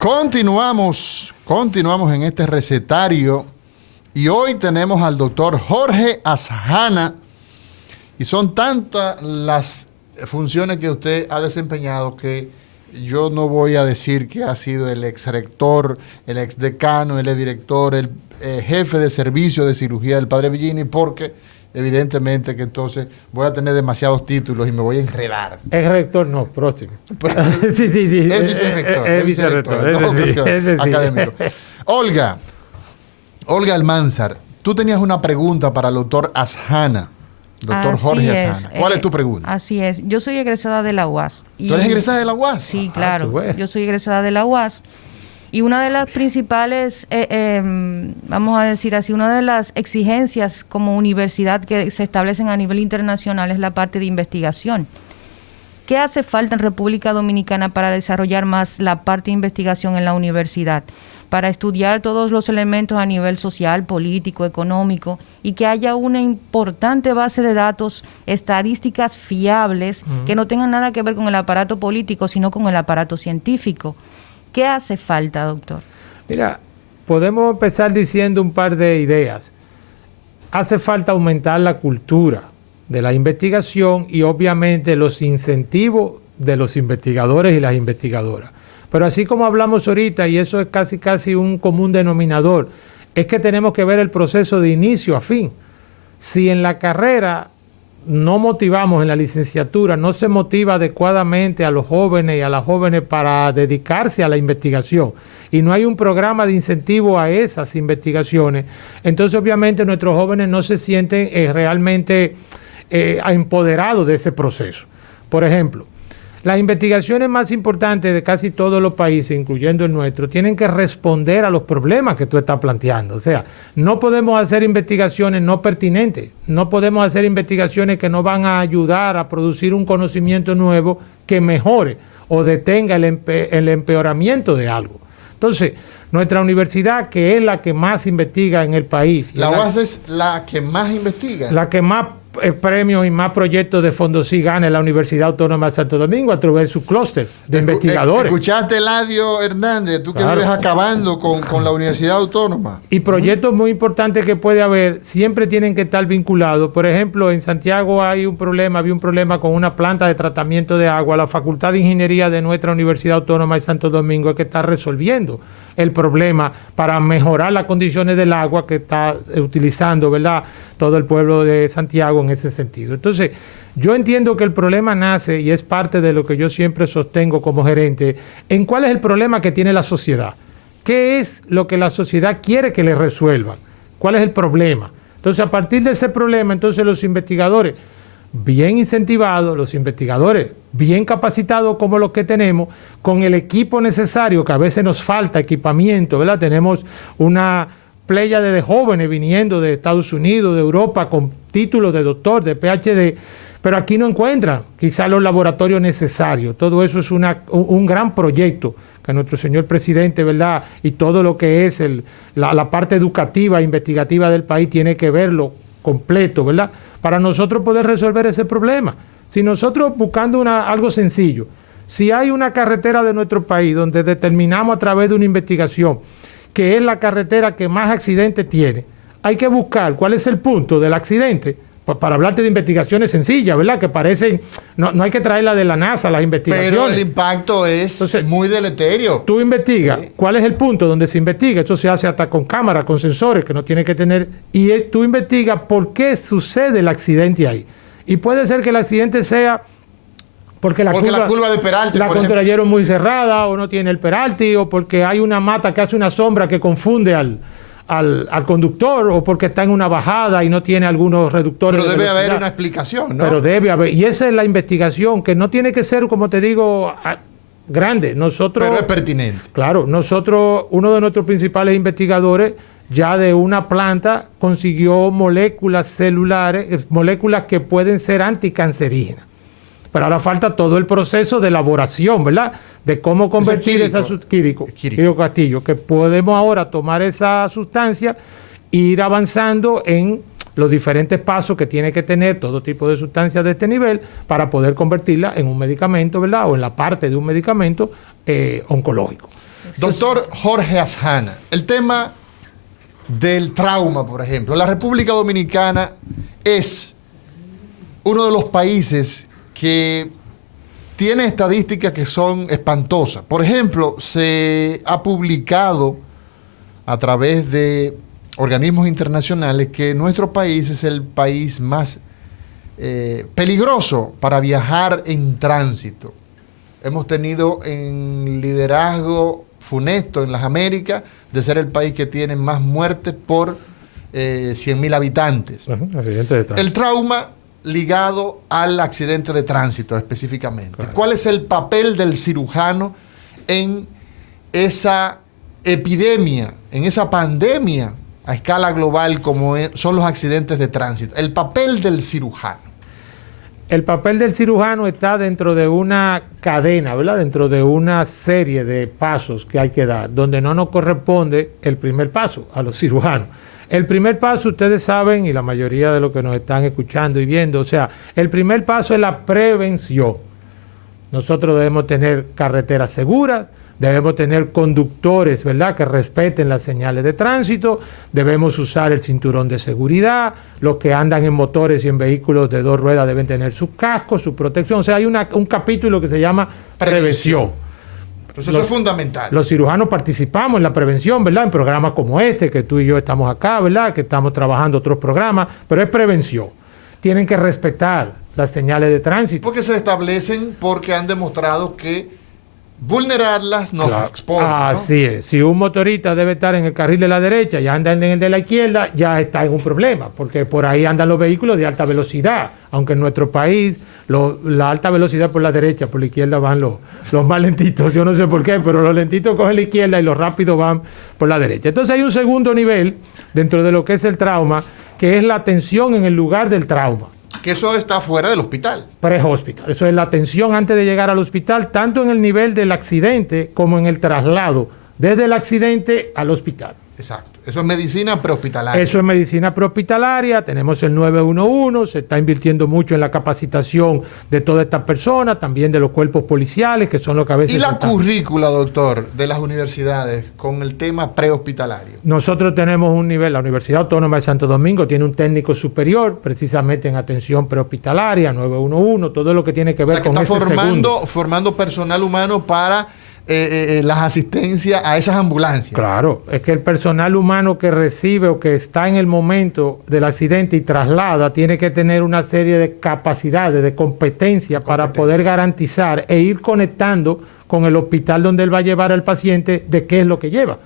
Continuamos en este recetario y hoy tenemos al doctor Jorge Asjana y son tantas las funciones que usted ha desempeñado que yo no voy a decir que ha sido el ex rector, el ex decano, el ex director, el jefe de servicio de cirugía del Padre Villini, porque evidentemente que entonces voy a tener demasiados títulos y me voy a enredar. Es rector, no, próximo. Sí. Es vicerrector. Es vicerrector. Ese sí. Académico. Olga Almanzar, tú tenías una pregunta para el doctor Asjana. Doctor Jorge Asjana. ¿Cuál es tu pregunta? Así es. Yo soy egresada de la UAS. ¿Tú eres egresada de la UAS? Sí, claro. Yo soy egresada de la UAS. Y una de las principales, vamos a decir así, una de las exigencias como universidad que se establecen a nivel internacional es la parte de investigación. ¿Qué hace falta en República Dominicana para desarrollar más la parte de investigación en la universidad? Para estudiar todos los elementos a nivel social, político, económico, y que haya una importante base de datos, estadísticas fiables, que no tengan nada que ver con el aparato político, sino con el aparato científico. ¿Qué hace falta, doctor? Mira, podemos empezar diciendo un par de ideas. Hace falta aumentar la cultura de la investigación y obviamente los incentivos de los investigadores y las investigadoras. Pero así como hablamos ahorita, y eso es casi un común denominador, es que tenemos que ver el proceso de inicio a fin. Si en la carrera no motivamos, en la licenciatura, no se motiva adecuadamente a los jóvenes y a las jóvenes para dedicarse a la investigación y no hay un programa de incentivo a esas investigaciones, entonces obviamente nuestros jóvenes no se sienten realmente empoderados de ese proceso. Por ejemplo, las investigaciones más importantes de casi todos los países, incluyendo el nuestro, tienen que responder a los problemas que tú estás planteando. O sea, no podemos hacer investigaciones no pertinentes, no podemos hacer investigaciones que no van a ayudar a producir un conocimiento nuevo que mejore o detenga el empeoramiento de algo. Entonces, nuestra universidad, que es la que más investiga en el país. La UAS es la que más investiga. La que más premios y más proyectos de fondos sí gana en la Universidad Autónoma de Santo Domingo a través de su clúster de investigadores. ¿Escuchaste, Eladio Hernández? Tú que vives acabando con la Universidad Autónoma. Y proyectos muy importantes que puede haber siempre tienen que estar vinculados. Por ejemplo, en Santiago había un problema con una planta de tratamiento de agua. La Facultad de Ingeniería de nuestra Universidad Autónoma de Santo Domingo es que está resolviendo el problema para mejorar las condiciones del agua que está utilizando, ¿verdad?, todo el pueblo de Santiago en ese sentido. Entonces, yo entiendo que el problema nace, y es parte de lo que yo siempre sostengo como gerente, en cuál es el problema que tiene la sociedad. ¿Qué es lo que la sociedad quiere que le resuelvan? ¿Cuál es el problema? Entonces, a partir de ese problema, entonces los investigadores bien incentivados, los investigadores bien capacitados como los que tenemos, con el equipo necesario, que a veces nos falta equipamiento, ¿verdad? Tenemos una pléyade de jóvenes viniendo de Estados Unidos, de Europa, con títulos de doctor, de PhD, pero aquí no encuentran quizás los laboratorios necesarios. Todo eso es un gran proyecto que nuestro señor presidente, ¿verdad?, y todo lo que es la parte educativa e investigativa del país tiene que verlo completo, ¿verdad?, para nosotros poder resolver ese problema. Si nosotros buscando algo sencillo, si hay una carretera de nuestro país donde determinamos a través de una investigación que es la carretera que más accidentes tiene, hay que buscar cuál es el punto del accidente, para hablarte de investigaciones sencillas, ¿verdad?, que parecen, no hay que traerla de la NASA, las investigaciones. Pero el impacto es entonces muy deleterio. Tú investigas cuál es el punto donde se investiga, esto se hace hasta con cámaras, con sensores que no tiene que tener, y tú investigas por qué sucede el accidente ahí. Y puede ser que el accidente sea porque la curva de Peralti, la contrayeron muy cerrada, o no tiene el Peralti, o porque hay una mata que hace una sombra que confunde al conductor, o porque está en una bajada y no tiene algunos reductores. Pero debe haber una explicación, ¿no? Pero debe haber, y esa es la investigación, que no tiene que ser, como te digo, grande. Pero es pertinente. Claro, uno de nuestros principales investigadores ya de una planta consiguió moléculas celulares, moléculas que pueden ser anticancerígenas. Pero ahora falta todo el proceso de elaboración, ¿verdad?, de cómo convertir esa sustancia, Quirico Castillo, que podemos ahora tomar esa sustancia e ir avanzando en los diferentes pasos que tiene que tener todo tipo de sustancias de este nivel para poder convertirla en un medicamento, ¿verdad?, o en la parte de un medicamento oncológico. Doctor Jorge Ashana, el tema del trauma, por ejemplo. La República Dominicana es uno de los países que tiene estadísticas que son espantosas. Por ejemplo, se ha publicado a través de organismos internacionales que nuestro país es el país más peligroso para viajar en tránsito. Hemos tenido en liderazgo funesto en las Américas de ser el país que tiene más muertes por 100.000 habitantes. El trauma ligado al accidente de tránsito específicamente. Claro. ¿Cuál es el papel del cirujano en esa epidemia, en esa pandemia a escala global como son los accidentes de tránsito? El papel del cirujano. El papel del cirujano está dentro de una cadena, ¿verdad? Dentro de una serie de pasos que hay que dar, donde no nos corresponde el primer paso a los cirujanos. El primer paso, ustedes saben, y la mayoría de los que nos están escuchando y viendo, o sea, el primer paso es la prevención. Nosotros debemos tener carreteras seguras, debemos tener conductores, ¿verdad?, que respeten las señales de tránsito, debemos usar el cinturón de seguridad, los que andan en motores y en vehículos de 2 ruedas deben tener sus cascos, su protección. O sea, hay un capítulo que se llama prevención. Entonces eso es fundamental. Los cirujanos participamos en la prevención, ¿verdad?, en programas como este, que tú y yo estamos acá, ¿verdad?, que estamos trabajando otros programas, pero es prevención. Tienen que respetar las señales de tránsito. Porque se establecen porque han demostrado que vulnerarlas nos expone, ¿no? Así es. Si un motorista debe estar en el carril de la derecha y anda en el de la izquierda, ya está en un problema, porque por ahí andan los vehículos de alta velocidad, aunque en nuestro país la alta velocidad por la derecha, por la izquierda van los más lentitos, yo no sé por qué, pero los lentitos cogen la izquierda y los rápidos van por la derecha. Entonces hay un segundo nivel dentro de lo que es el trauma, que es la atención en el lugar del trauma. Que eso está fuera del hospital. Pre-hospital. Eso es la atención antes de llegar al hospital, tanto en el nivel del accidente como en el traslado desde el accidente al hospital. Exacto. Eso es medicina prehospitalaria. Eso es medicina prehospitalaria. Tenemos el 911, se está invirtiendo mucho en la capacitación de todas estas personas, también de los cuerpos policiales, que son los que a veces... ¿Y la currícula, doctor, de las universidades con el tema prehospitalario? Nosotros tenemos un nivel, la Universidad Autónoma de Santo Domingo tiene un técnico superior, precisamente en atención prehospitalaria, 911, todo lo que tiene que ver con ese segundo. Formando personal humano para las asistencias a esas ambulancias. Claro, es que el personal humano que recibe o que está en el momento del accidente y traslada tiene que tener una serie de capacidades, de competencia para poder garantizar e ir conectando con el hospital donde él va a llevar al paciente de qué es lo que lleva.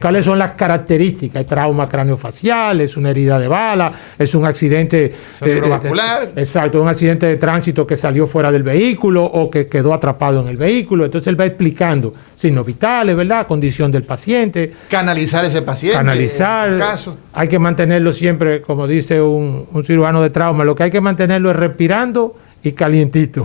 ¿Cuáles son las características? Hay trauma craneofacial, es una herida de bala, es un accidente cerebrovascular. Exacto, un accidente de tránsito que salió fuera del vehículo o que quedó atrapado en el vehículo. Entonces él va explicando signos vitales, ¿verdad? Condición del paciente. Canalizar ese paciente. Canalizar. Caso. Hay que mantenerlo siempre, como dice un cirujano de trauma, lo que hay que mantenerlo es respirando y calientito.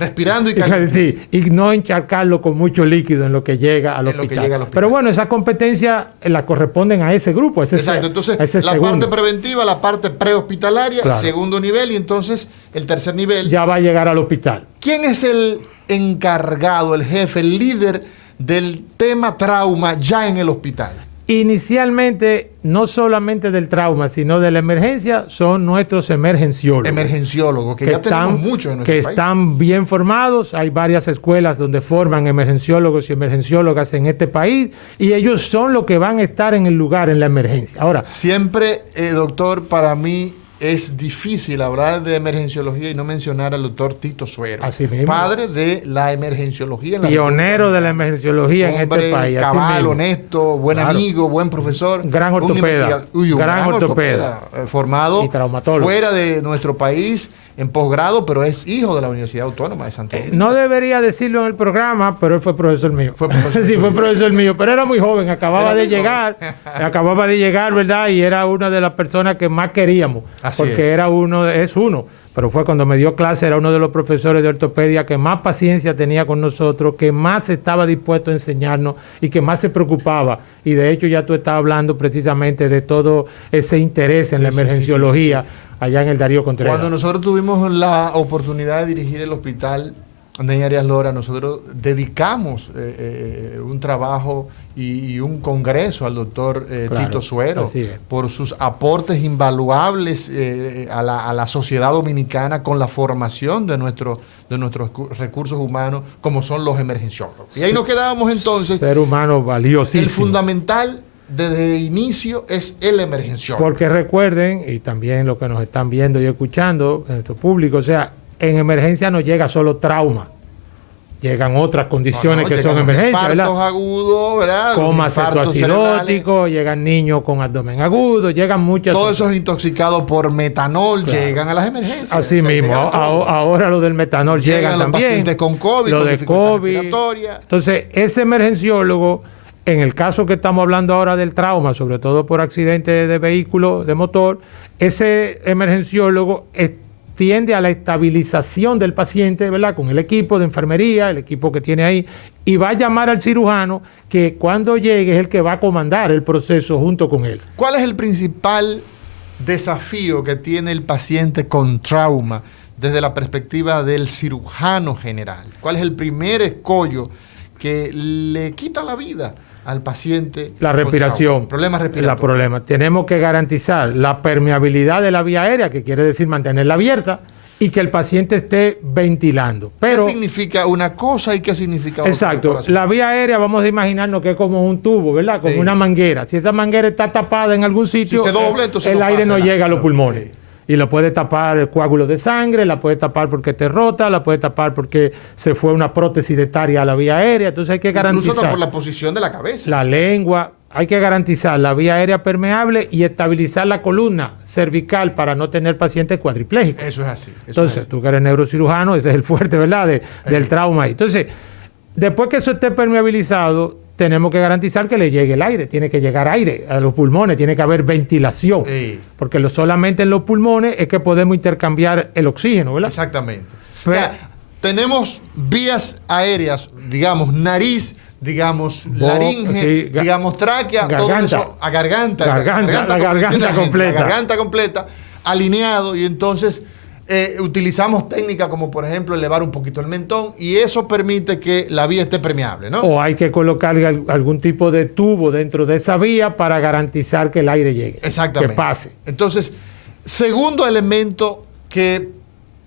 Respirando y calientito. Sí, y no encharcarlo con mucho líquido en lo que llega al hospital. Pero bueno, esa competencia la corresponden a ese grupo. Exacto, entonces la parte preventiva, la parte prehospitalaria, claro. El segundo nivel y entonces el tercer nivel. Ya va a llegar al hospital. ¿Quién es el encargado, el jefe, el líder del tema trauma ya en el hospital? Inicialmente, no solamente del trauma, sino de la emergencia, son nuestros emergenciólogos. Emergenciólogos, que ya tenemos muchos en nuestro país. Que están bien formados. Hay varias escuelas donde forman emergenciólogos y emergenciólogas en este país, y ellos son los que van a estar en el lugar, en la emergencia. Ahora, siempre, doctor, para mí es difícil hablar de emergenciología y no mencionar al doctor Tito Suero, así mismo, padre de la emergenciología. En la pionero de la emergenciología en este país. Cabal, honesto, buen amigo, buen profesor. Gran ortopeda. Gran ortopeda. Formado y traumatólogo. Fuera de nuestro país en posgrado, pero es hijo de la Universidad Autónoma de Santo Domingo. No debería decirlo en el programa, pero él fue profesor mío. Fue profesor mío, pero era muy joven, acababa de llegar, ¿verdad? Y era una de las personas que más queríamos. Así porque es uno, pero fue cuando me dio clase, era uno de los profesores de ortopedia que más paciencia tenía con nosotros, que más estaba dispuesto a enseñarnos y que más se preocupaba. Y de hecho ya tú estás hablando precisamente de todo ese interés en la emergenciología allá en el Darío Contreras. Cuando nosotros tuvimos la oportunidad de dirigir el hospital Ney Arias Lora, nosotros dedicamos un trabajo y un congreso al doctor Tito Suero por sus aportes invaluables a la sociedad dominicana con la formación de nuestros recursos humanos, como son los emergenciólogos. Y ahí nos quedábamos entonces. Ser humano valiosísimo. El fundamental desde el inicio es el emergenciólogo. Porque recuerden, y también lo que nos están viendo y escuchando, nuestro público, o sea, en emergencia no llega solo trauma, llegan otras condiciones que son emergencias, ¿verdad? Infartos agudos, ¿verdad? Coma cetoacidótico, llegan niños con abdomen agudo, llegan muchas... Todos esos intoxicados por metanol llegan a las emergencias. Así mismo, ahora lo del metanol llegan también. Los pacientes con COVID, lo de COVID. Entonces, ese emergenciólogo, en el caso que estamos hablando ahora del trauma, sobre todo por accidente de vehículo, de motor, ese emergenciólogo tiende a la estabilización del paciente, ¿verdad? Con el equipo de enfermería, el equipo que tiene ahí, y va a llamar al cirujano que cuando llegue es el que va a comandar el proceso junto con él. ¿Cuál es el principal desafío que tiene el paciente con trauma desde la perspectiva del cirujano general? ¿Cuál es el primer escollo que le quita la vida al paciente? La respiración. Problemas respiratorios. Problema. Tenemos que garantizar la permeabilidad de la vía aérea, que quiere decir mantenerla abierta, y que el paciente esté ventilando. Pero, ¿qué significa una cosa y qué significa otra? Exacto. La vía aérea, vamos a imaginarnos que es como un tubo, ¿verdad? Como una manguera. Si esa manguera está tapada en algún sitio, si se doble, el aire no llega a los pulmones. Y lo puede tapar coágulos de sangre, la puede tapar porque te rota, la puede tapar porque se fue una prótesis dentaria a la vía aérea. Entonces hay que garantizar... Incluso por la posición de la cabeza. La lengua. Hay que garantizar la vía aérea permeable y estabilizar la columna cervical para no tener pacientes cuadriplégicos. Eso es así. Entonces, tú que eres neurocirujano, ese es el fuerte, ¿verdad? Del trauma ahí. Entonces, después que eso esté permeabilizado, tenemos que garantizar que le llegue el aire, tiene que llegar aire a los pulmones, tiene que haber ventilación, porque solamente en los pulmones es que podemos intercambiar el oxígeno, ¿verdad? Exactamente. O sea, tenemos vías aéreas, digamos, nariz, digamos, laringe, digamos, tráquea, todo eso, a garganta completa, alineado, y entonces... utilizamos técnicas como por ejemplo elevar un poquito el mentón y eso permite que la vía esté permeable, ¿no? O hay que colocar algún tipo de tubo dentro de esa vía para garantizar que el aire llegue. Exactamente. Que pase. Entonces, segundo elemento que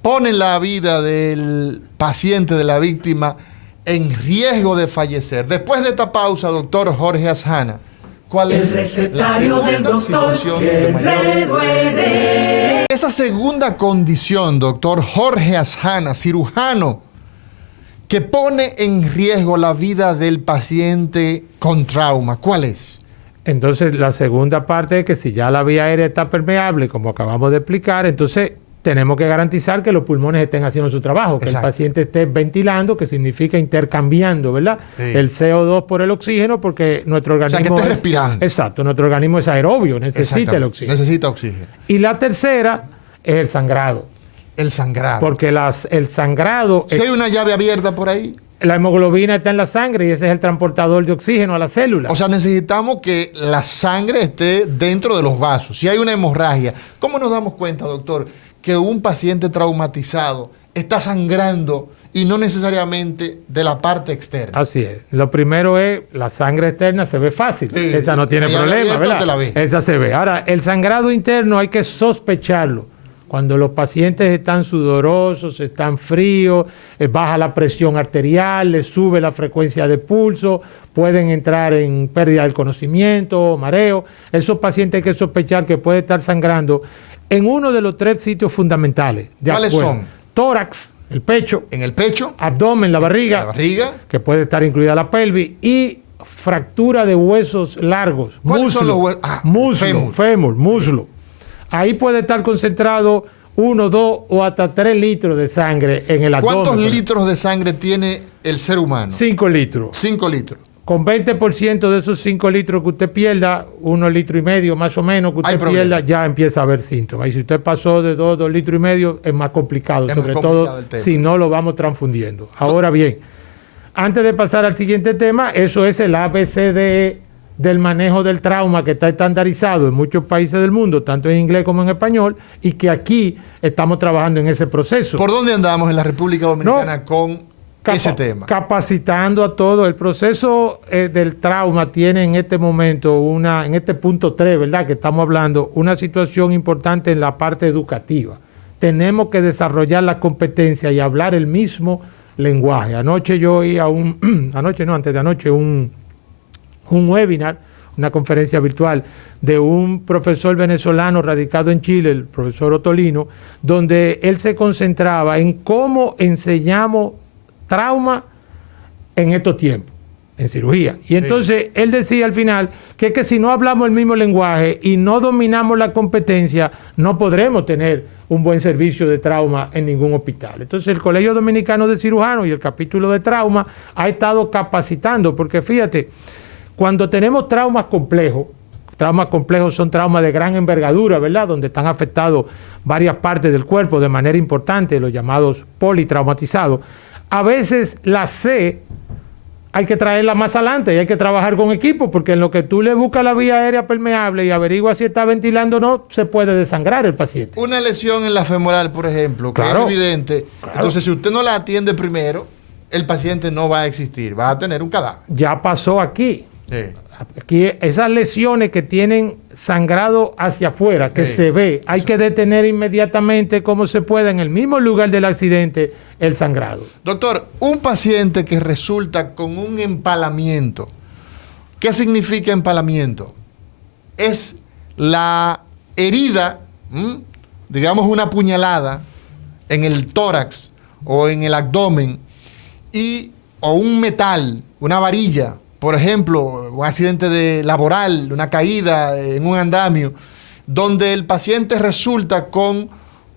pone la vida del paciente, de la víctima, en riesgo de fallecer. Después de esta pausa, doctor Jorge Ashana, ¿cuál es el recetario del doctor Guerrero Heredia? Esa segunda condición, doctor Jorge Ashana, cirujano, que pone en riesgo la vida del paciente con trauma, ¿cuál es? Entonces, la segunda parte es que si ya la vía aérea está permeable, como acabamos de explicar, entonces tenemos que garantizar que los pulmones estén haciendo su trabajo, que el paciente esté ventilando, que significa intercambiando, ¿verdad? Sí. El CO2 por el oxígeno, porque nuestro organismo... O sea, que esté respirando. Exacto, nuestro organismo es aerobio, necesita el oxígeno. Necesita oxígeno. Y la tercera es el sangrado. El sangrado. Porque el sangrado... Si hay una llave abierta por ahí... La hemoglobina está en la sangre y ese es el transportador de oxígeno a la célula. O sea, necesitamos que la sangre esté dentro de los vasos. Si hay una hemorragia, ¿cómo nos damos cuenta, doctor, que un paciente traumatizado está sangrando y no necesariamente de la parte externa? Así es. Lo primero es, la sangre externa se ve fácil. Esa no tiene problema, ¿verdad? Esa se ve. Ahora, el sangrado interno hay que sospecharlo. Cuando los pacientes están sudorosos, están fríos, baja la presión arterial, les sube la frecuencia de pulso, pueden entrar en pérdida del conocimiento, mareo. Esos pacientes hay que sospechar que puede estar sangrando en uno de los 3 sitios fundamentales. ¿Cuáles son? Tórax, el pecho. En el pecho. Abdomen, la barriga. La barriga. Que puede estar incluida la pelvis. Y fractura de huesos largos. ¿Cuáles son los huesos? Fémur, muslo. Ahí puede estar concentrado 1, 2 o hasta 3 litros de sangre en el abdomen. ¿Cuántos litros de sangre tiene el ser humano? 5 litros. 5 litros. Con 20% de esos 5 litros que usted pierda, 1,5 litros más o menos que usted pierda, ya empieza a haber síntomas. Y si usted pasó de 2,5 litros es más complicado, sobre todo si no lo vamos transfundiendo. Ahora bien, antes de pasar al siguiente tema, eso es el ABCDE del manejo del trauma que está estandarizado en muchos países del mundo, tanto en inglés como en español, y que aquí estamos trabajando en ese proceso. ¿Por dónde andamos en la República Dominicana con ese tema. Capacitando a todo. El proceso del trauma tiene en este momento, en este punto 3, ¿verdad? Que estamos hablando, una situación importante en la parte educativa. Tenemos que desarrollar la competencia y hablar el mismo lenguaje. Anoche yo oí antes de anoche, un webinar, una conferencia virtual de un profesor venezolano radicado en Chile, el profesor Otolino, donde él se concentraba en cómo enseñamos trauma en estos tiempos, en cirugía. Y entonces él decía al final que si no hablamos el mismo lenguaje y no dominamos la competencia, no podremos tener un buen servicio de trauma en ningún hospital. Entonces el Colegio Dominicano de Cirujanos y el capítulo de trauma ha estado capacitando, porque fíjate, cuando tenemos traumas complejos son traumas de gran envergadura, ¿verdad? Donde están afectados varias partes del cuerpo de manera importante, los llamados politraumatizados. A veces la C hay que traerla más adelante y hay que trabajar con equipo, porque en lo que tú le buscas la vía aérea permeable y averiguas si está ventilando o no, se puede desangrar el paciente. Una lesión en la femoral, por ejemplo, que claro, es evidente. Claro. Entonces, si usted no la atiende primero, el paciente no va a existir, va a tener un cadáver. Ya pasó aquí. Sí. Aquí esas lesiones que tienen sangrado hacia afuera, que se ve, hay que detener inmediatamente como se pueda en el mismo lugar del accidente el sangrado. Doctor, un paciente que resulta con un empalamiento, ¿qué significa empalamiento? Es la herida, digamos una puñalada en el tórax o en el abdomen o un metal, una varilla. Por ejemplo, un accidente laboral, una caída en un andamio, donde el paciente resulta con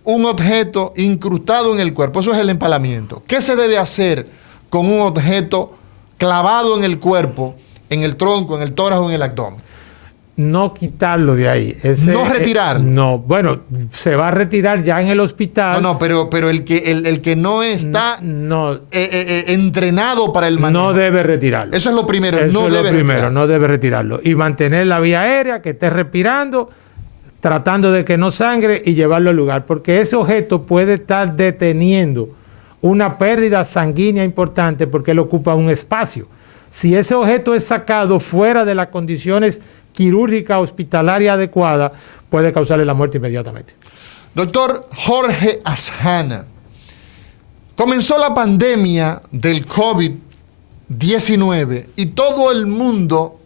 un objeto incrustado en el cuerpo. Eso es el empalamiento. ¿Qué se debe hacer con un objeto clavado en el cuerpo, en el tronco, en el tórax o en el abdomen? No quitarlo de ahí. No retirarlo. No, bueno, se va a retirar ya en el hospital. No, pero el que no está entrenado para el manejo. No debe retirarlo. Eso es lo primero. No debe retirarlo. Y mantener la vía aérea, que esté respirando, tratando de que no sangre y llevarlo al lugar. Porque ese objeto puede estar deteniendo una pérdida sanguínea importante porque él ocupa un espacio. Si ese objeto es sacado fuera de las condiciones quirúrgica hospitalaria adecuada, puede causarle la muerte inmediatamente. Doctor Jorge Ashana, comenzó la pandemia del COVID-19 y todo el mundo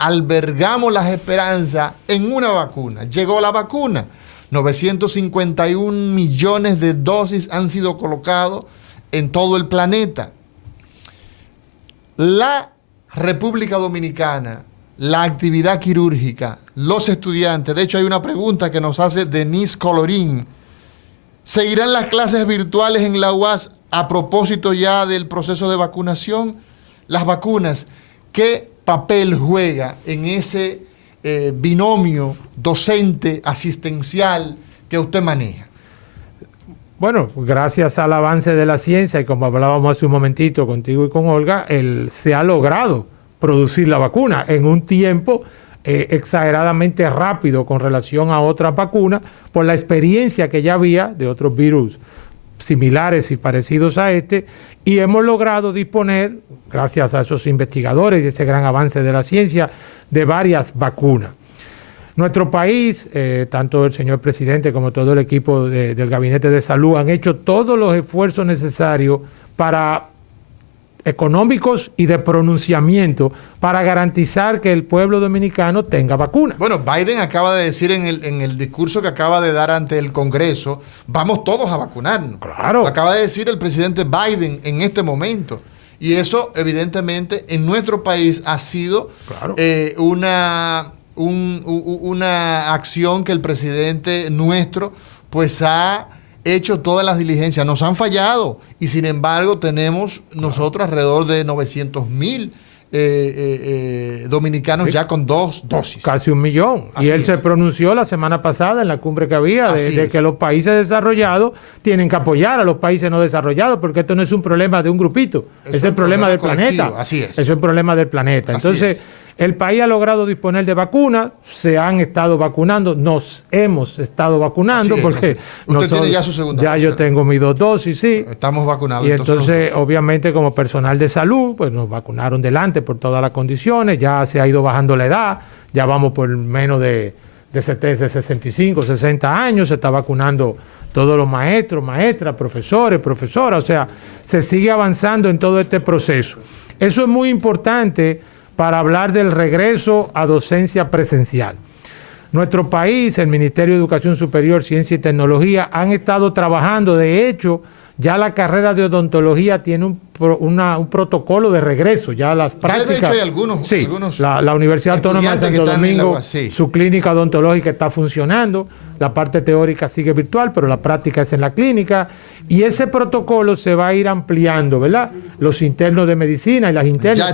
albergamos las esperanzas en una vacuna. Llegó la vacuna. 951 millones de dosis han sido colocados en todo el planeta. La República Dominicana, la actividad quirúrgica, los estudiantes. De hecho, hay una pregunta que nos hace Denise Colorín. ¿Seguirán las clases virtuales en la UAS a propósito ya del proceso de vacunación? Las vacunas, ¿qué papel juega en ese binomio docente-asistencial que usted maneja? Bueno, gracias al avance de la ciencia y como hablábamos hace un momentito contigo y con Olga, se ha logrado producir la vacuna en un tiempo exageradamente rápido con relación a otras vacunas por la experiencia que ya había de otros virus similares y parecidos a este, y hemos logrado disponer, gracias a esos investigadores y ese gran avance de la ciencia, de varias vacunas. Nuestro país, tanto el señor presidente como todo el equipo del Gabinete de Salud han hecho todos los esfuerzos necesarios económicos y de pronunciamiento para garantizar que el pueblo dominicano tenga vacuna. Bueno, Biden acaba de decir en el discurso que acaba de dar ante el Congreso, vamos todos a vacunarnos. Claro. Acaba de decir el presidente Biden en este momento. Y eso, evidentemente, en nuestro país ha sido una acción que el presidente nuestro pues ha hecho todas las diligencias. Nos han fallado y sin embargo tenemos nosotros alrededor de 900,000 dominicanos ya con 2 dosis. Casi 1 millón. Así y él es. se pronunció la semana pasada en la cumbre que había de que los países desarrollados tienen que apoyar a los países no desarrollados, porque esto no es un problema de un grupito, es el problema del planeta. Así es. Es un problema del planeta. Entonces, El país ha logrado disponer de vacunas, se han estado vacunando, nos hemos estado vacunando, porque usted tiene ya su segunda ya dosis. Yo tengo mis 2 dosis, sí. Estamos vacunados. Y entonces, obviamente, como personal de salud, pues nos vacunaron delante por todas las condiciones, ya se ha ido bajando la edad, ya vamos por menos de 65, 60 años, se está vacunando todos los maestros, maestras, profesores, profesoras, o sea, se sigue avanzando en todo este proceso. Eso es muy importante para hablar del regreso a docencia presencial. Nuestro país, el Ministerio de Educación Superior, Ciencia y Tecnología, han estado trabajando, de hecho, ya la carrera de odontología tiene un protocolo de regreso, ya las prácticas. De hecho, hay algunos. Sí, la Universidad Autónoma de Santo Domingo, su clínica odontológica está funcionando, la parte teórica sigue virtual, pero la práctica es en la clínica, y ese protocolo se va a ir ampliando, ¿verdad? Los internos de medicina y las internas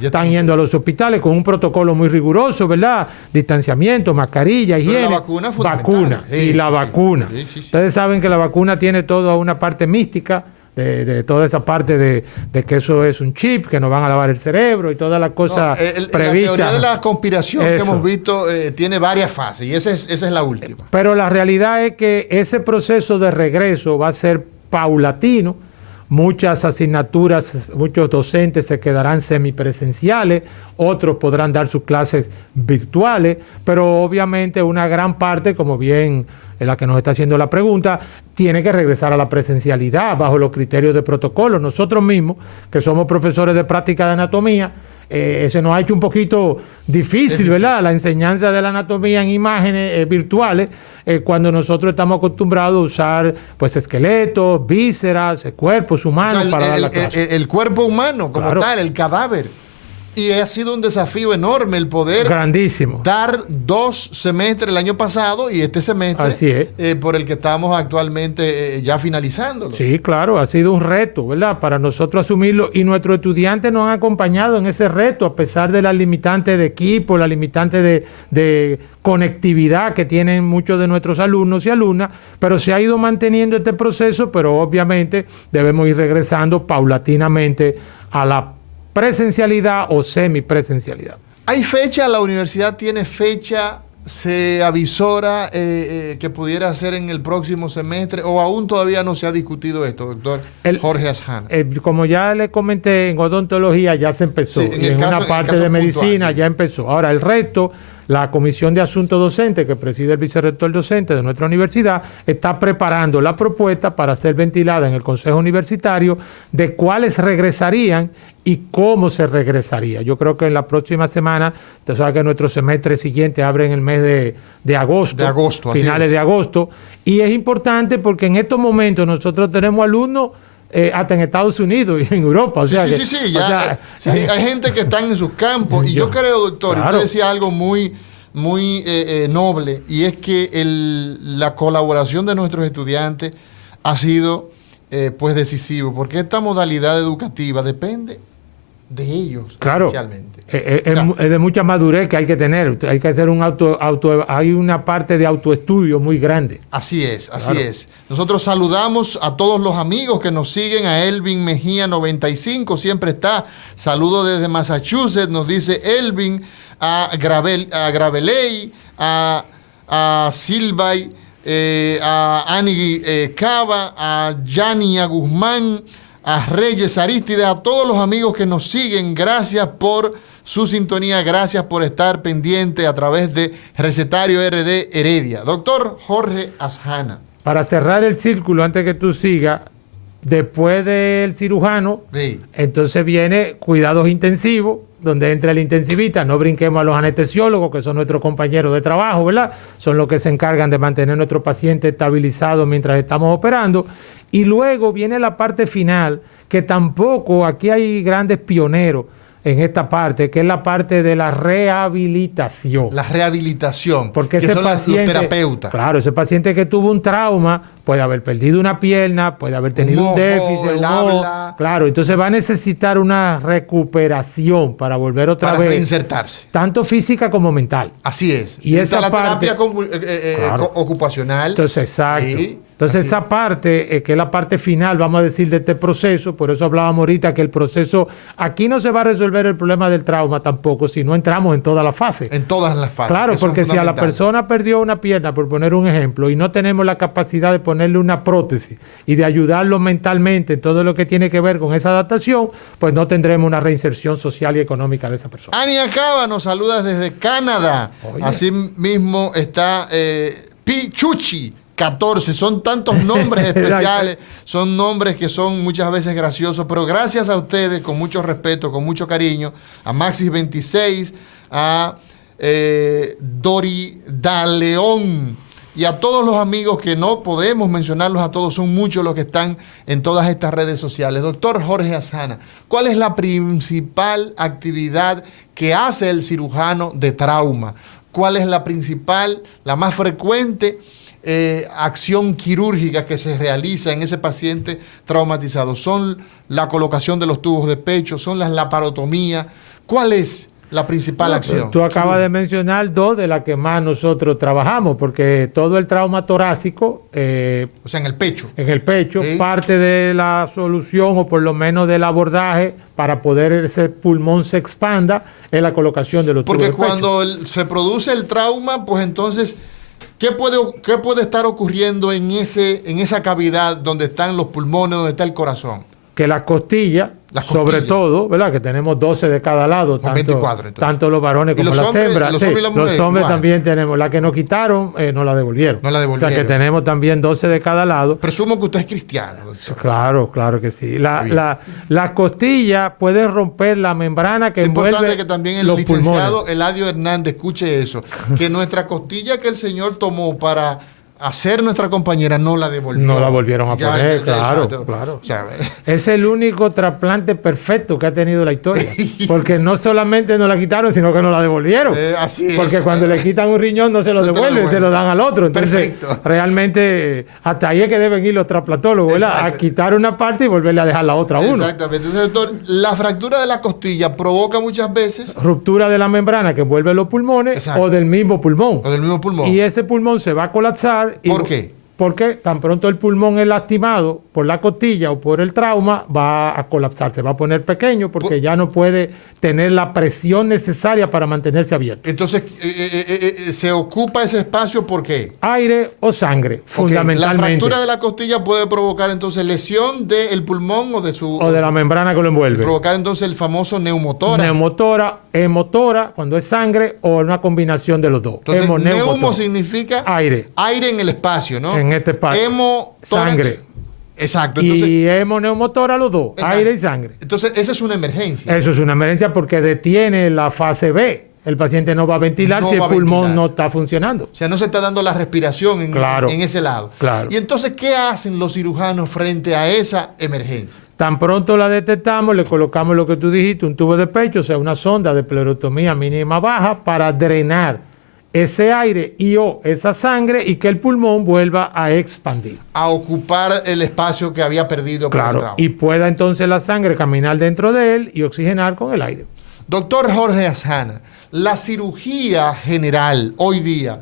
están yendo a los hospitales con un protocolo muy riguroso, ¿verdad? Distanciamiento, mascarilla, higiene, la vacuna y la vacuna. Sí. Ustedes saben que la vacuna tiene toda una parte mística, de toda esa parte de que eso es un chip, que nos van a lavar el cerebro y todas las cosas previstas. La teoría de la conspiración que hemos visto tiene varias fases y esa es la última. Pero la realidad es que ese proceso de regreso va a ser paulatino. Muchas asignaturas, muchos docentes se quedarán semipresenciales, otros podrán dar sus clases virtuales, pero obviamente una gran parte, como bien la que nos está haciendo la pregunta, tiene que regresar a la presencialidad bajo los criterios de protocolo. Nosotros mismos, que somos profesores de práctica de anatomía, se nos ha hecho un poquito difícil, ¿verdad? La enseñanza de la anatomía en imágenes virtuales, cuando nosotros estamos acostumbrados a usar pues esqueletos, vísceras, cuerpos humanos para dar la clase. El cuerpo humano como tal, el cadáver. Y ha sido un desafío enorme el poder grandísimo dar 2 semestres el año pasado y este semestre así es. Por el que estamos actualmente ya finalizándolo. Sí, claro, ha sido un reto, ¿verdad? Para nosotros asumirlo, y nuestros estudiantes nos han acompañado en ese reto, a pesar de las limitantes de equipo, las limitantes de conectividad que tienen muchos de nuestros alumnos y alumnas, pero se ha ido manteniendo este proceso, pero obviamente debemos ir regresando paulatinamente a la presencialidad o semipresencialidad. ¿Hay fecha? ¿La universidad tiene fecha? ¿Se avisora que pudiera ser en el próximo semestre? ¿O aún todavía no se ha discutido esto, doctor Jorge Asjana? Como ya le comenté, en odontología ya se empezó. Sí, en una parte de medicina ya empezó. Ahora, el resto, la Comisión de Asuntos Docentes, que preside el vicerrector docente de nuestra universidad, está preparando la propuesta para ser ventilada en el Consejo Universitario de cuáles regresarían y cómo se regresaría. Yo creo que en la próxima semana, usted sabe que nuestro semestre siguiente abre en el mes de agosto, finales de agosto, y es importante porque en estos momentos nosotros tenemos alumnos hasta en Estados Unidos y en Europa. Sí, hay gente que está en sus campos, y yo creo, doctor, claro, usted decía algo muy noble, y es que la colaboración de nuestros estudiantes ha sido pues decisivo, porque esta modalidad educativa depende de ellos, claro, esencialmente. Es de mucha madurez que hay que tener. Hay que hacer hay una parte de autoestudio muy grande. Así es. Nosotros saludamos a todos los amigos que nos siguen, a Elvin Mejía 95, siempre está. Saludo desde Massachusetts, nos dice Elvin, a Graveley, a Silvay, a Ani Cava, a Yania Guzmán, a Reyes Aristides, a todos los amigos que nos siguen. Gracias por su sintonía, gracias por estar pendiente a través de Recetario RD Heredia. Doctor Jorge Asjana. Para cerrar el círculo, antes que tú sigas, después del cirujano, sí, entonces viene cuidados intensivos, donde entra el intensivista. No brinquemos a los anestesiólogos, que son nuestros compañeros de trabajo, ¿verdad? Son los que se encargan de mantener a nuestro paciente estabilizado mientras estamos operando. Y luego viene la parte final, que tampoco, aquí hay grandes pioneros en esta parte, que es la parte de la rehabilitación. La rehabilitación, porque ese paciente, los terapeutas. Claro, ese paciente que tuvo un trauma puede haber perdido una pierna, puede haber tenido un déficit, el habla. Claro, entonces va a necesitar una recuperación para volver otra vez. Para reinsertarse. Tanto física como mental. Así es. Y esa la parte, terapia ocupacional. Entonces, exacto. Entonces esa parte, que es la parte final, vamos a decir, de este proceso, por eso hablábamos ahorita que el proceso, aquí no se va a resolver el problema del trauma tampoco si no entramos en toda la fase. En todas las fases. Claro, Eso porque es si a la fundamental. persona perdió una pierna, por poner un ejemplo, y no tenemos la capacidad de ponerle una prótesis y de ayudarlo mentalmente en todo lo que tiene que ver con esa adaptación, pues no tendremos una reinserción social y económica de esa persona. Ania Cava nos saluda desde Canadá. Oye. Así mismo está Pichuchi 14. Son tantos nombres especiales, son nombres que son muchas veces graciosos, pero gracias a ustedes, con mucho respeto, con mucho cariño, a Maxis 26, a Dori Daleón y a todos los amigos que no podemos mencionarlos a todos, son muchos los que están en todas estas redes sociales. Doctor Jorge Azhana, ¿cuál es la principal actividad que hace el cirujano de trauma? ¿Cuál es la principal, la más frecuente acción quirúrgica que se realiza en ese paciente traumatizado? ¿Son la colocación de los tubos de pecho? ¿Son las laparotomías? ¿Cuál es la principal acción? Tú acabas de mencionar dos de las que más nosotros trabajamos, porque todo el trauma torácico, O sea, en el pecho. ¿sí? Parte de la solución o por lo menos del abordaje para poder ese pulmón se expanda es la colocación de los tubos Porque de pecho. cuando se produce el trauma, pues entonces, ¿qué puede estar ocurriendo en esa cavidad donde están los pulmones, donde está el corazón? Que las costillas, sobre todo, ¿verdad? Que tenemos 12 de cada lado, Con 24, tanto los varones como las hembras. los hombres y las mujeres, los hombres igual. también tenemos. La que nos quitaron, no la devolvieron. No la devolvieron. O sea que tenemos también 12 de cada lado. Presumo que usted es cristiano, doctor. Claro que sí. Las costillas pueden romper la membrana que Es envuelve importante que también el los licenciado pulmones. Eladio Hernández escuche eso, que nuestra costilla que el Señor tomó para hacer nuestra compañera no la devolvió. No la volvieron a poner, claro, exacto. claro. O sea, Es el único trasplante perfecto que ha tenido la historia. Porque no solamente nos la quitaron, sino que nos la devolvieron. así es. Porque cuando le quitan un riñón no se lo No te lo devuelven, se lo dan al otro. Entonces, Perfecto. realmente, hasta ahí es que deben ir los trasplantólogos, ¿verdad? Exacto. A quitar una parte y volverle a dejar la otra a uno. Exactamente. Entonces, doctor, la fractura de la costilla provoca muchas veces Ruptura de la membrana que envuelve los pulmones Exacto. o del mismo pulmón. o del mismo pulmón. Y ese pulmón se va a colapsar. ¿Por qué? Porque tan pronto el pulmón es lastimado por la costilla o por el trauma, va a colapsar, se va a poner pequeño porque ya no puede tener la presión necesaria para mantenerse abierto. Entonces, se ocupa ese espacio ¿por qué? Aire o sangre, Ok, fundamentalmente. La fractura de la costilla puede provocar entonces lesión del pulmón o de la membrana que lo envuelve. provocar entonces el famoso neumotórax. Neumotora, hemotora, cuando es sangre, o una combinación de los dos. Entonces, neumo Neumotora. significa Aire. aire en el espacio, ¿no? En este espacio. Hemotórax. Sangre. Exacto. Entonces, Y hemoneumotora los dos, exacto. aire y sangre. Entonces, esa es una emergencia. Eso es una emergencia porque detiene la fase B. El paciente no va a ventilar No si el va a pulmón ventilar. no está funcionando. O sea, no se está dando la respiración Claro. en ese lado. Claro. Y entonces, ¿qué hacen los cirujanos frente a esa emergencia? Tan pronto la detectamos, le colocamos lo que tú dijiste, un tubo de pecho, o sea, una sonda de pleurotomía mínima baja para drenar ese aire o esa sangre y que el pulmón vuelva a expandir. A ocupar el espacio que había perdido por el Claro, trauma. y pueda entonces la sangre caminar dentro de él y oxigenar con el aire. Doctor Jorge Azhana, la cirugía general hoy día,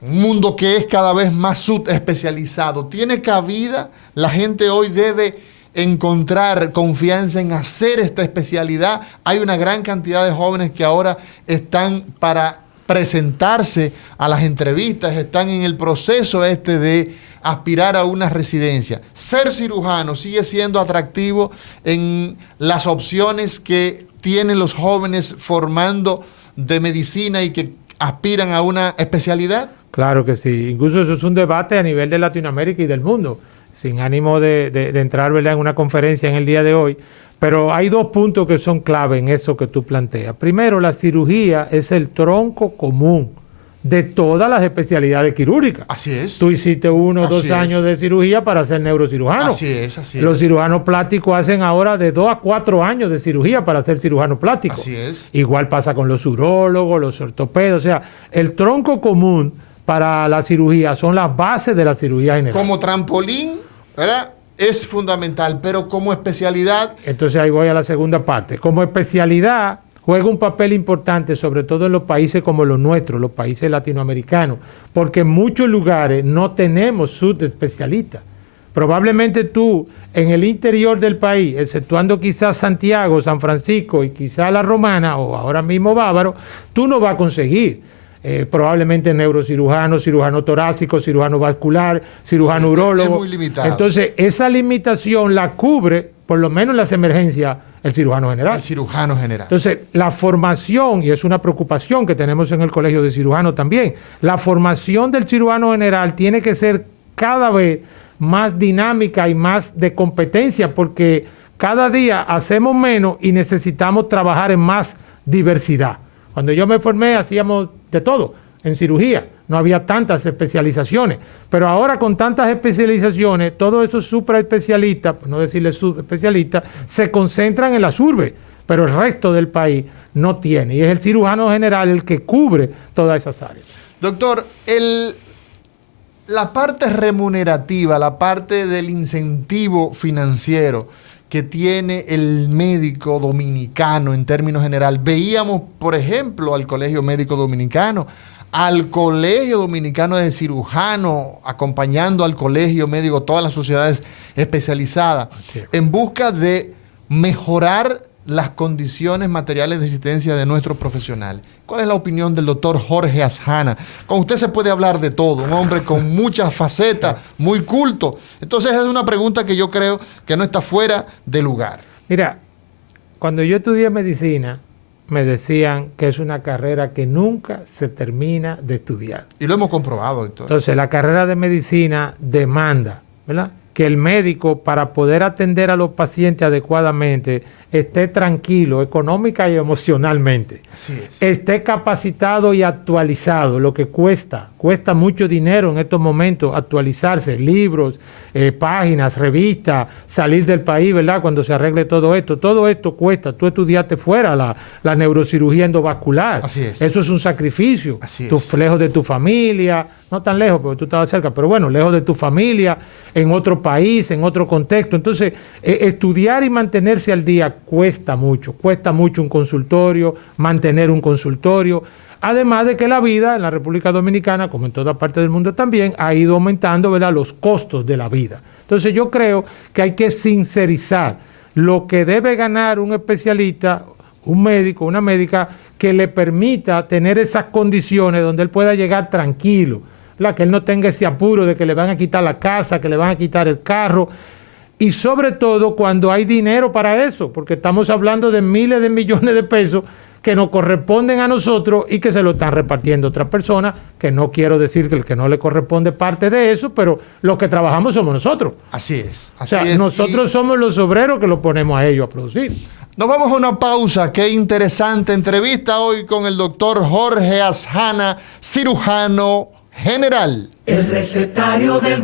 un mundo que es cada vez más subespecializado, ¿tiene cabida? La gente hoy debe encontrar confianza en hacer esta especialidad. Hay una gran cantidad de jóvenes que ahora están para presentarse a las entrevistas, están en el proceso de aspirar a una residencia. Ser cirujano sigue siendo atractivo en las opciones que tienen los jóvenes formando de medicina y que aspiran a una especialidad. Claro que sí. Incluso eso es un debate a nivel de Latinoamérica y del mundo, sin ánimo de entrar, ¿verdad?, en una conferencia en el día de hoy. Pero hay dos puntos que son clave en eso que tú planteas. Primero, la cirugía es el tronco común de todas las especialidades quirúrgicas. Así es. Tú hiciste 1 o 2 Así es. años de cirugía para ser neurocirujano. Así es, así es. Los cirujanos plásticos hacen ahora de 2 a 4 años de cirugía para ser cirujano plástico. Así es. Igual pasa con los urólogos, los ortopedos. O sea, el tronco común para la cirugía son las bases de la cirugía general. Como trampolín, ¿verdad?, es fundamental, pero como especialidad, Entonces ahí voy a la segunda parte. Como especialidad, juega un papel importante, sobre todo en los países como los nuestros, los países latinoamericanos, porque en muchos lugares no tenemos subespecialistas. Probablemente tú, en el interior del país, exceptuando quizás Santiago, San Francisco y quizás La Romana, o ahora mismo Bávaro, tú no vas a conseguir. Probablemente neurocirujano, cirujano torácico, cirujano vascular, cirujano urólogo. Es muy limitado. Entonces, esa limitación la cubre, por lo menos en las emergencias, el cirujano general. El cirujano general. Entonces, la formación, y es una preocupación que tenemos en el Colegio de Cirujanos también, la formación del cirujano general tiene que ser cada vez más dinámica y más de competencia, porque cada día hacemos menos y necesitamos trabajar en más diversidad. Cuando yo me formé hacíamos de todo en cirugía, no había tantas especializaciones, pero ahora con tantas especializaciones, todos esos supraespecialistas, por no decirle subespecialistas, se concentran en las urbes, pero el resto del país no tiene, y es el cirujano general el que cubre todas esas áreas. Doctor, la parte remunerativa, la parte del incentivo financiero que tiene el médico dominicano en términos general. Veíamos, por ejemplo, al Colegio Médico Dominicano, al Colegio Dominicano de Cirujanos, acompañando al Colegio Médico, todas las sociedades especializadas, en busca de mejorar las condiciones materiales de existencia de nuestros profesionales. ¿Cuál es la opinión del doctor Jorge Ashana? Con usted se puede hablar de todo, un hombre con muchas facetas, muy culto. Entonces es una pregunta que yo creo que no está fuera de lugar. Mira, cuando yo estudié medicina, me decían que es una carrera que nunca se termina de estudiar. Y lo hemos comprobado, doctor. Entonces, la carrera de medicina demanda, ¿verdad?, que el médico, para poder atender a los pacientes adecuadamente, esté tranquilo económica y emocionalmente. Así es. Esté capacitado y actualizado, lo que cuesta mucho dinero en estos momentos actualizarse, libros, páginas, revistas, salir del país, ¿verdad?, cuando se arregle todo esto cuesta. Tú estudiaste fuera la neurocirugía endovascular. Así es. Eso es un sacrificio. Así Tú es. lejos de tu familia, no tan lejos porque tú estabas cerca, pero bueno, lejos de tu familia, en otro país, en otro contexto. Entonces, estudiar y mantenerse al día cuesta mucho un consultorio, mantener un consultorio. Además de que la vida en la República Dominicana, como en toda parte del mundo también, ha ido aumentando, ¿verdad?, los costos de la vida. Entonces yo creo que hay que sincerizar lo que debe ganar un especialista, un médico, una médica, que le permita tener esas condiciones donde él pueda llegar tranquilo, ¿verdad?, que él no tenga ese apuro de que le van a quitar la casa, que le van a quitar el carro. Y sobre todo cuando hay dinero para eso, porque estamos hablando de miles de millones de pesos que nos corresponden a nosotros y que se lo están repartiendo otras personas, que no quiero decir que el que no le corresponde parte de eso, pero los que trabajamos somos nosotros. Así es. O sea, nosotros somos los obreros que los ponemos a ellos a producir. Nos vamos a una pausa. Qué interesante entrevista hoy con el doctor Jorge Ashana, cirujano general. El recetario del